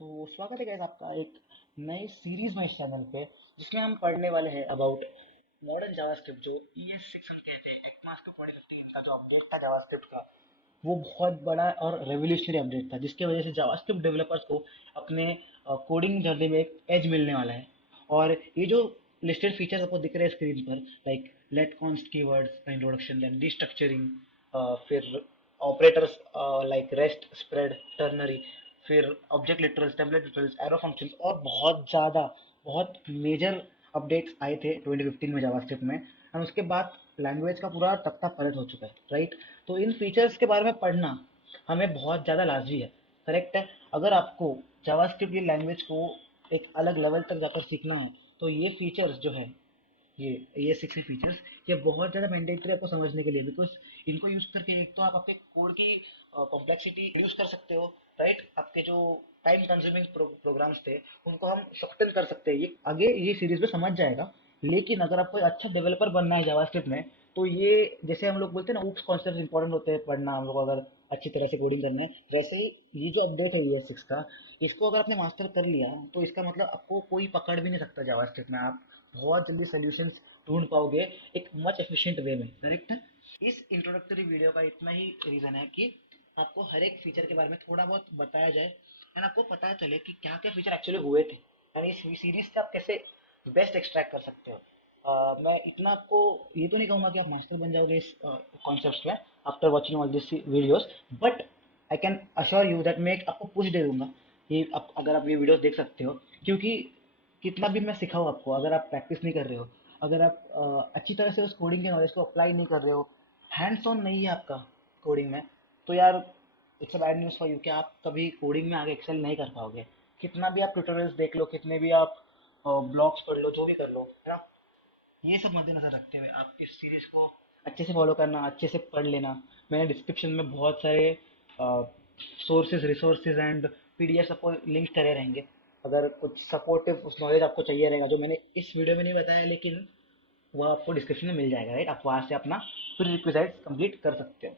तो स्वागत है गाइस आपका एक नई सीरीज में इस चैनल पे, जिसमें हम पढ़ने वाले हैं अबाउट मॉडर्न जावास्क्रिप्ट, जो ES6 हम कहते हैं, ECMAScript 2015 का जो अपडेट था जावास्क्रिप्ट का। वो बहुत बड़ा और रेवोल्यूशनरी अपडेट था, जिसकी वजह से जावास्क्रिप्ट डेवलपर्स को अपने कोडिंग जर्नी में एक एज मिलने वाला है। और ये जो लिस्टेड फीचर्स आपको दिख रहे हैं स्क्रीन पर, लाइक लेट कॉन्स्ट कीवर्ड्स का इंट्रोडक्शन, देन डिस्ट्रक्चरिंग, फिर operators like rest, spread, ternary, फिर object literals, template literals, arrow functions, और बहुत ज़्यादा बहुत मेजर अपडेट्स आए थे 2015 में जावास्क्रिप्ट में। और उसके बाद लैंग्वेज का पूरा तख्ता पलट हो चुका है, राइट। तो इन फीचर्स के बारे में पढ़ना हमें बहुत ज़्यादा लाजमी है, करेक्ट है। अगर आपको जावास्क्रिप्ट की लैंग्वेज को एक अलग लेवल तक जाकर सीखना है, तो ये फीचर्स जो है, ये 60 फीचर्स, ये बहुत ज़्यादा मैंडेटरी आपको समझने के लिए, बिकॉज इनको यूज़ करके एक तो आप आपके कोड की कॉम्प्लेक्सिटी रिड्यूस कर सकते हो, राइट। आपके जो टाइम कंज्यूमिंग प्रोग्राम्स थे, उनको हम शॉर्टन कर सकते हैं। ये आगे ये सीरीज में समझ जाएगा। लेकिन अगर आपको अच्छा डेवलपर बनना है जावास्क्रिप्ट में, तो ये, जैसे हम लोग बोलते हैं ना, ऊप्स कॉन्सेप्ट इंपॉर्टेंट होते हैं पढ़ना हम लोग अगर अच्छी तरह से कोडिंग करने हैं, वैसे ही ये जो अपडेट है ES6 का, इसको अगर आपने मास्टर कर लिया, तो इसका मतलब आपको कोई पकड़ भी नहीं सकता जावास्क्रिप्ट में। आप बहुत जल्दी सोल्यूशंस ढूंढ पाओगे एक मच एफिशिएंट वे में, करेक्ट है। इस इंट्रोडक्टरी वीडियो का इतना ही रीजन है कि आपको हर एक फीचर के बारे में थोड़ा बहुत बताया जाए, एंड आपको पता चले कि क्या क्या फीचर एक्चुअली हुए थे, एंड इस सीरीज से आप कैसे बेस्ट एक्सट्रैक्ट कर सकते हो। मैं इतना आपको ये तो नहीं कहूँगा कि आप मास्टर बन जाओगे इस कॉन्सेप्ट में after watching all this videos, but I can assure you that मैं आपको पुश दे दूंगा कि आप, अगर आप ये वीडियोस देख सकते हो, क्योंकि कितना भी मैं सिखाऊँ आपको, अगर आप प्रैक्टिस नहीं कर रहे हो, अगर आप अच्छी तरह से उस कोडिंग के नॉलेज को अप्लाई नहीं कर रहे हो, हैंड्स ऑन नहीं है आपका कोडिंग में, तो यार it's a bad news for you कि आप कभी कोडिंग में आगे एक्सेल नहीं कर पाओगे। कितना भी आप ट्यूटोरियल्स देख लो, कितने भी आप ब्लॉग्स पढ़ लो, जो भी कर लो, है ना, ये सब मद्देनजर रखते हुए आप इस सीरीज को अच्छे से फॉलो करना, अच्छे से पढ़ लेना। मैंने डिस्क्रिप्शन में बहुत सारे सोर्सेज, रिसोर्सेज एंड PDF आपको लिंक करे रहेंगे। अगर कुछ सपोर्टिव उस नॉलेज आपको चाहिए रहेगा जो मैंने इस वीडियो में नहीं बताया, लेकिन वह आपको डिस्क्रिप्शन में मिल जाएगा, राइट। आप वहाँ से अपना प्री रिक्विजिट्स कंप्लीट कर सकते हो।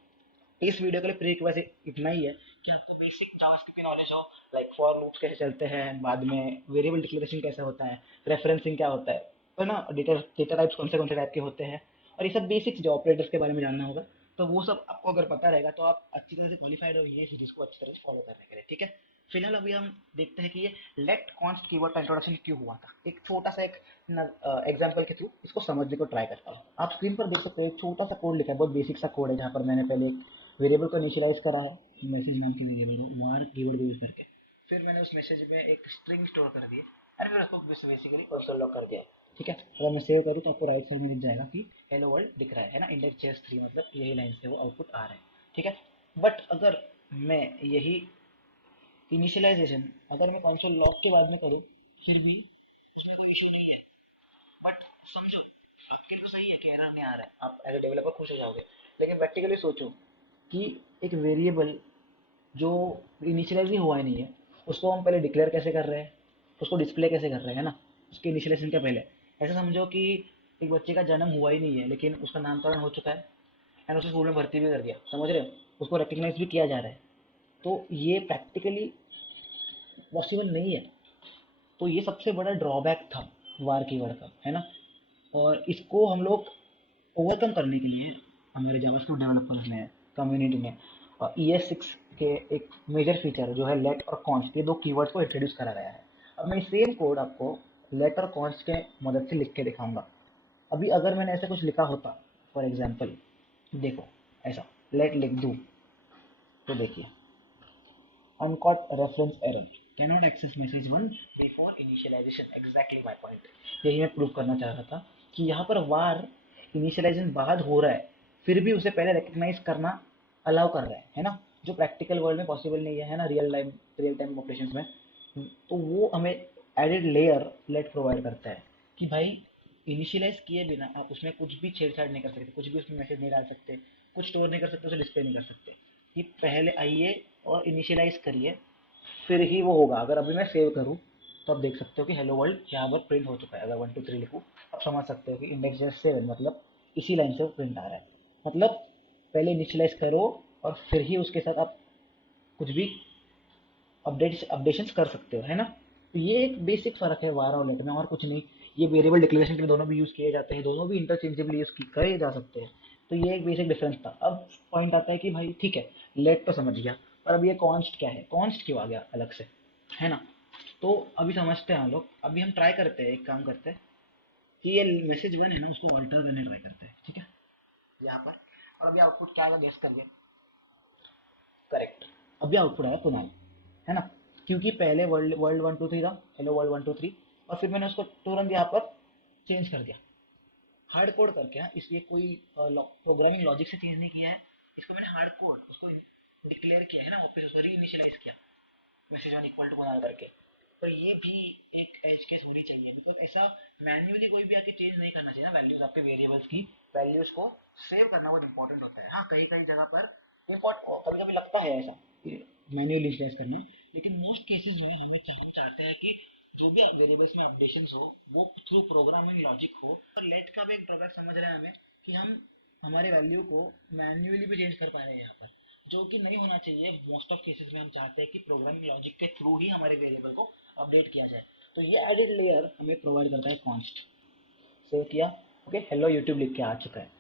इस वीडियो के लिए प्री रिक्विजिट इतना ही है कि आपको बेसिक जावास्क्रिप्ट की नॉलेज हो, लाइक फॉर लूप्स कैसे चलते हैं, बाद में वेरिएबल डिक्लेरेशन कैसे होता है, रेफरेंसिंग क्या होता है ना, डेटा डेटा टाइप्स कौन से टाइप के होते हैं, और ये सब बेसिक्स जो ऑपरेटर्स के बारे में जानना होगा। तो वो सब आपको अगर पता रहेगा, तो आप अच्छी तरह से क्वालिफाइड हो ये सीरीज को अच्छी तरह से फॉलो करने के लिए, ठीक है। फिलहाल अभी हम देखते हैं कि ये लेट कॉन्स्ट कीवर्ड का इंट्रोडक्शन क्यों हुआ था। एक छोटा सा एक एग्जांपल के थ्रू इसको समझने को ट्राई करता हूँ। आप स्क्रीन पर देख सकते हो, एक छोटा सा कोड लिखा है, बहुत बेसिक सा कोड है, जहाँ पर मैंने पहले एक वेरिएबल को इनिशियलाइज करा है, मैसेज नाम के वेरिएबल को वार कीवर्ड यूज करके। फिर मैंने उस मैसेज में एक स्ट्रिंग स्टोर कर दी, और फिर उसको बेसिकली कंसोल लॉग कर दिया, ठीक है। अगर मैं सेव करूँ तो आपको राइट साइड में दिख जाएगा कि हेलो वर्ल्ड दिख रहा है ना, इंडेक्स JS3, मतलब यही लाइन से वो आउटपुट आ रहा है, ठीक है। बट अगर मैं यही इनिशियलाइजेशन अगर मैं कंसोल लॉग के बाद में करूँ, फिर भी उसमें कोई इशू नहीं है। बट समझो, आपके लिए तो सही है कि एरर नहीं आ रहा है, आप एज ए डेवलपर खुश हो जाओगे। लेकिन प्रैक्टिकली सोचो कि एक वेरिएबल जो इनिशियलाइज ही हुआ ही नहीं है, उसको हम पहले डिक्लेयर कैसे कर रहे हैं, उसको डिस्प्ले कैसे कर रहे हैं, है ना, उसके इनिशियलाइजेशन के पहले। ऐसा समझो कि एक बच्चे का जन्म हुआ ही नहीं है, लेकिन उसका नामकरण हो चुका है, एंड उसे स्कूल में भर्ती भी कर दिया, समझ रहे हो, उसको रिकग्नाइज भी किया जा रहा है। तो ये प्रैक्टिकली पॉसिबल नहीं है। तो ये सबसे बड़ा ड्रॉबैक था वार कीवर्ड का, है ना। और इसको हम लोग ओवरकम करने के लिए हमारे जावास्क्रिप्ट डेवलपर्स ने, कम्युनिटी ने, ES6 के एक मेजर फीचर जो है लेट और कॉन्स्ट, ये दो कीवर्ड्स को इंट्रोड्यूस करा गया है। अब मैं सेम कोड आपको लेट और कॉन्स्ट के मदद से लिख के दिखाऊंगा। अभी अगर मैंने ऐसा कुछ लिखा होता, फॉर एग्जाम्पल देखो, ऐसा लेट लिख दूँ, तो देखिए, uncaught reference error, cannot access message one before initialization, exactly my point। यही मैं प्रूव करना चाह रहा था कि यहाँ पर var इनिशियलाइजेशन बाद हो रहा है, फिर भी उसे पहले रिकग्नाइज करना अलाउ कर रहा है ना, जो प्रैक्टिकल वर्ल्ड में पॉसिबल नहीं है ना, रियल टाइम ऑपरेशंस में। तो वो हमें एडेड लेयर लेट प्रोवाइड करता है कि भाई इनिशियलाइज किए बिना आप उसमें कुछ भी छेड़छाड़ नहीं कर सकते, कुछ भी उसमें मैसेज नहीं डाल सकते, कुछ स्टोर नहीं कर सकते, उसे डिस्प्ले नहीं कर सकते। कि पहले आइए और इनिशियलाइज करिए, फिर ही वो होगा। अगर अभी मैं सेव करूँ, तो आप देख सकते हो कि हेलो वर्ल्ड यहाँ पर प्रिंट हो चुका है। अगर 1 2 3 लिखूँ, आप समझ सकते हो कि इंडेक्स जस्ट 7, मतलब इसी लाइन से वो प्रिंट आ रहा है। मतलब पहले इनिशियलाइज करो, और फिर ही उसके साथ आप कुछ भी अपडेशंस कर सकते हो, है ना। तो ये एक बेसिक फर्क है वार और लेट में, और कुछ नहीं। ये वेरिएबल डिक्लेरेशन के लिए दोनों भी यूज किए जाते हैं, दोनों भी इंटरचेंजेबली यूज करे जा सकते हैं। तो ये एक बेसिक डिफरेंस था। अब पॉइंट आता है कि भाई ठीक है, लेट तो समझ गया, पर अब ये कॉन्स्ट क्या है, कॉन्स्ट क्यों आ गया अलग से, है ना। तो अभी समझते हैं हम लोग। अभी हम ट्राई करते हैं, एक काम करते हैं कि ये मैसेज वन है ना, उसको अल्टर करने ट्राई करते हैं, ठीक है, यहाँ पर। और अभी आउटपुट क्या आएगा गेस करिए। करेक्ट, अभी आउटपुट आया कुणाल, है ना। क्योंकि पहले वर्ल्ड वर्ल्ड 1 2 3 था, हेलो वर्ल्ड 1 2 3, और फिर मैंने उसको तुरंत यहाँ पर चेंज कर दिया, हार्ड कोड करके। हाँ, इसलिए कोई प्रोग्रामिंग लॉजिक से चेंज नहीं किया है, इसको मैंने हार्ड कोड उसको डिक्लेयर किया है ना, वापस उसको री इनिशियलाइज किया, message one equal to Kunal करके। पर ये भी एक एज केस होनी चाहिए, बिकॉज ऐसा मैन्युअली कोई भी आके चेंज नहीं करना चाहिए ना वैल्यूज, आपके वेरिएबल्स की वैल्यूज को सेव करना बहुत इंपॉर्टेंट होता है। हाँ, कई कई जगह पर कभी कभी लगता है ऐसा मैन्युअली इनिशियलाइज करना, लेकिन मोस्ट केसेस जो है हमें हम चाहते हैं कि जो भी वेरिएबल्स में अपडेशंस हो वो थ्रू प्रोग्रामिंग लॉजिक हो। और लेट का भी एक ड्रॉबैक समझ रहे हैं हमें कि हम हमारे वैल्यू को मैन्युअली भी चेंज कर पा रहे हैं यहाँ पर, जो कि नहीं होना चाहिए। मोस्ट ऑफ केसेस में हम चाहते हैं कि प्रोग्रामिंग लॉजिक के थ्रू ही हमारे वेरिएबल को अपडेट किया जाए। तो ये एडेड लेयर हमें प्रोवाइड करता है कॉन्स्ट। सेव किया, ओके, हेलो यूट्यूब लिख के आ चुका है।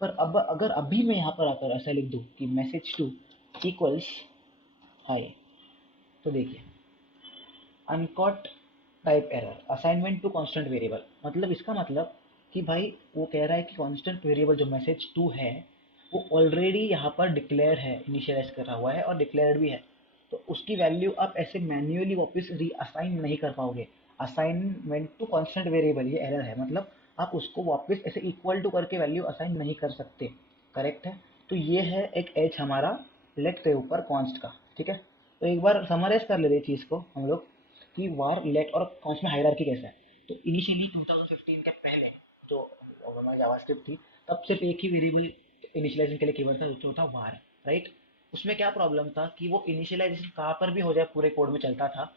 पर अब अगर अभी मैं यहाँ पर आकर ऐसा लिख दूँ कि मैसेज टू इक्वल्स हाई, तो देखिए uncaught type error assignment to constant variable, मतलब इसका मतलब कि भाई वो कह रहा है कि कांस्टेंट वेरिएबल जो मैसेज टू है वो ऑलरेडी यहाँ पर डिक्लेयर है, इनिशियलाइज करा हुआ है और डिक्लेयर्ड भी है। तो उसकी वैल्यू आप ऐसे मैन्युअली वापस री असाइन नहीं कर पाओगे। असाइनमेंट टू कांस्टेंट वेरिएबल ये एरर है, मतलब आप उसको वापस ऐसे इक्वल टू करके वैल्यू असाइन नहीं कर सकते। करेक्ट है। तो ये है एक एज हमारा लेट के ऊपर कॉन्स्ट का, ठीक है। तो एक बार समराइज कर लेते चीज़ को हम लोग कि वार लेट और कॉन्स्ट में हायरार्की कैसा है। तो इनिशियली 2015 के पहले जो हमारी जावास्क्रिप्ट थी, तब सिर्फ एक ही वेरिएबल इनिशियलाइजेशन के लिए कीवर्ड था, जो था वार, राइट। उसमें क्या प्रॉब्लम था कि वो इनिशियलाइजेशन कहाँ पर भी हो जाए पूरे कोड में चलता था,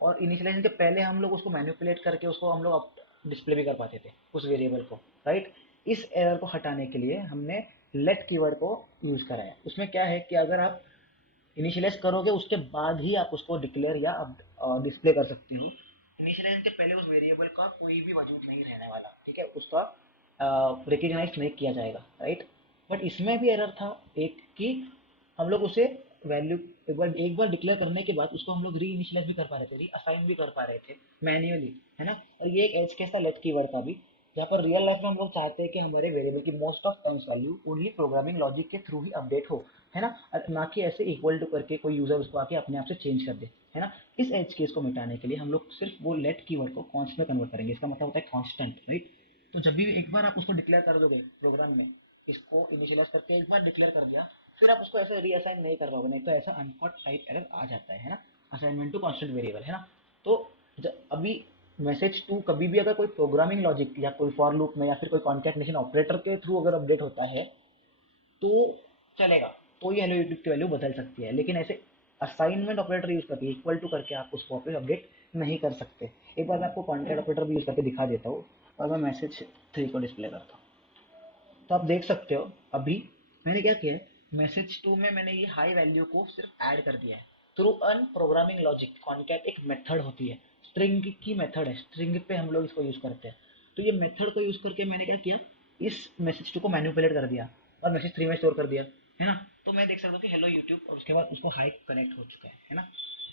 और इनिशियलाइजेशन के पहले हम लोग उसको मैनिपुलेट करके उसको हम लोग डिस्प्ले भी कर पाते थे उस वेरिएबल को, राइट। इस एरर को हटाने के लिए हमने लेट कीवर्ड को यूज करा है। उसमें क्या है कि अगर आप इनिशियलाइज करोगे उसके बाद ही आप उसको डिक्लेयर या डिस्प्ले कर सकते हो। इनिशियलाइज के पहले उस वेरिएबल का कोई भी वजूद नहीं रहने वाला, ठीक है, उसका रिकग्नाइज नहीं किया जाएगा, राइट। बट इसमें भी एरर था एक कि हम लोग उसे वैल्यू एक बार डिक्लेयर करने के बाद उसको हम लोग री इनिशियलाइज भी कर पा रहे थे, री असाइन भी कर पा रहे थे मैन्युअली, है ना। और ये एक एज केस था लेट कीवर्ड का भी, जहाँ पर रियल लाइफ में हम लोग चाहते हैं कि हमारे वेरिएबल की most of times value only programming logic के थ्रू ही अपडेट हो, है ना। ना कि ऐसे इक्वल टू करके कोई यूजर उसको आके अपने आप से चेंज कर दे, है ना। इस एज केस को मिटाने के लिए हम लोग सिर्फ वो लेट कीवर्ड को कॉन्स्ट में कन्वर्ट करेंगे। इसका मतलब होता है कांस्टेंट, राइट। तो जब भी एक बार आप उसको डिक्लेयर कर दोगे प्रोग्राम में, इसको इनिशियलाइज करके एक बार डिक्लेयर कर दिया, फिर आप उसको ऐसे रीअसाइन नहीं कर पाओगे, नहीं तो ऐसा अनकॉट टाइप एरर आ जाता है ना, असाइनमेंट टू कांस्टेंट वेरिएबल, है ना। तो अभी मैसेज टू कभी भी अगर कोई प्रोग्रामिंग लॉजिक या कोई फॉर लूप में या फिर कोई कॉन्कैटनेशन ऑपरेटर के थ्रू अगर अपडेट होता है तो चलेगा, तो ये हेलो यूट्यूब की वैल्यू बदल सकती है। लेकिन ऐसे असाइनमेंट ऑपरेटर यूज करके इक्वल टू करके आप उसको वापस अपडेट नहीं कर सकते। एक बार मैं आपको कॉन्कैट ऑपरेटर भी यूज करके दिखा देता हूँ, और मैं मैसेज थ्री को डिस्प्ले करता हूँ। तो आप देख सकते हो अभी मैंने क्या किया है, मैसेज टू में मैंने ये हाई वैल्यू को सिर्फ ऐड कर दिया है थ्रू अन प्रोग्रामिंग लॉजिक। कॉन्कैट एक मेथड होती है, स्ट्रिंग की मेथड है, स्ट्रिंग पे हम लोग इसको यूज करते हैं। तो ये मेथड को यूज करके मैंने क्या किया, इस मैसेज टू को मैनिपुलेट कर दिया और मैसेज थ्री में स्टोर कर दिया, है ना। तो मैं देख सकता हूँ कि हेलो यूट्यूब, और उसके बाद उसको हाई कनेक्ट हो चुका है ना।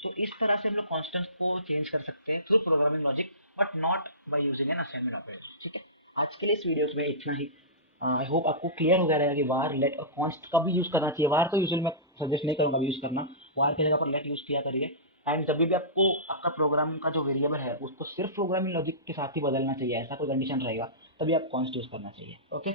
तो इस तरह से हम लोग कॉन्स्टेंट को चेंज कर सकते हैं through programming logic, but not by using an assignment operator, ठीक है। आज के लिए इस वीडियो में इतना ही। आई होप आपको क्लियर हो गया रहेगा कि वार लेट और कॉन्स्ट कब यूज करना चाहिए। वार तो यूजुअली मैं सजेस्ट नहीं करूंगा यूज करना, वार की जगह पर लेट यूज किया करिए। एंड जब भी आपको आपका प्रोग्राम का जो वेरिएबल है उसको सिर्फ प्रोग्रामिंग लॉजिक के साथ ही बदलना चाहिए, ऐसा कोई कंडीशन रहेगा तभी आप कॉन्स्ट यूज करना चाहिए, ओके।